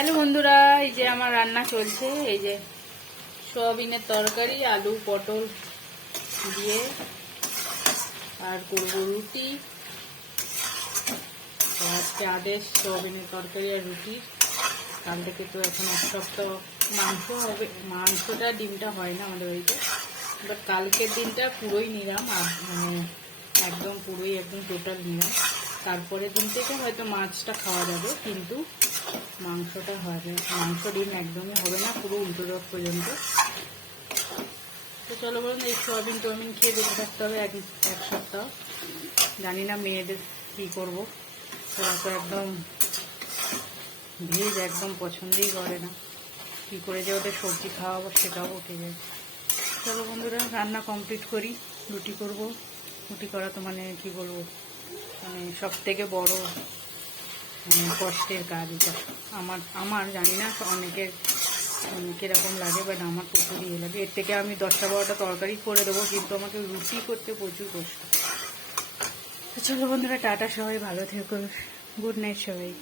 Hello বন্ধুরা, এই যে আমার রান্না চলছে। এই যে সয়াবিনের তরকারি, আলু পটল দিয়ে আর করব রুটি। আজকে আদেশ সয়াবিনের তরকারি আর রুটি। কাল থেকে তো এখন এক সপ্তাহ মাংস হবে। মাংসটা ডিমটা হয় না আমাদের বাড়িতে, বাট কালকের দিনটা পুরোই নিরাম, মানে একদম পুরোই একদম টোটাল নিরাম। তারপরের দিন থেকে হয়তো মাছটা খাওয়া যাবে, কিন্তু মাংসটা হবে, মাংস ডিম একদমই হবে না পুরো উল্টো রথ পর্যন্ত। তো চলো বলুন, এই সোয়াবিন টোয়াবিন খেয়ে বেঁচে থাকতে হবে এক সপ্তাহ। জানি না মেয়েদের কী করবো, ওরা তো একদম ভেজ একদম পছন্দই করে না। কী করে যে ওদের সবজি খাওয়াবো সেটাও উঠে যায়। চলো বন্ধুরা, রান্না কমপ্লিট করি। রুটি করব। রুটি করা তো মানে কী বলবো, মানে সব থেকে বড় কষ্টের কাজ এটা। আমার জানি না অনেকের কীরকম লাগে, বাট আমার প্রচুর ইয়ে লাগে। এর থেকে আমি 10টা-12টা তরকারি করে দেবো, কিন্তু আমাকে রুটি করতে প্রচুর কষ্ট। তো চলো বন্ধুরা, টাটা, সবাই ভালো থেকো। গুড নাইট সবাই।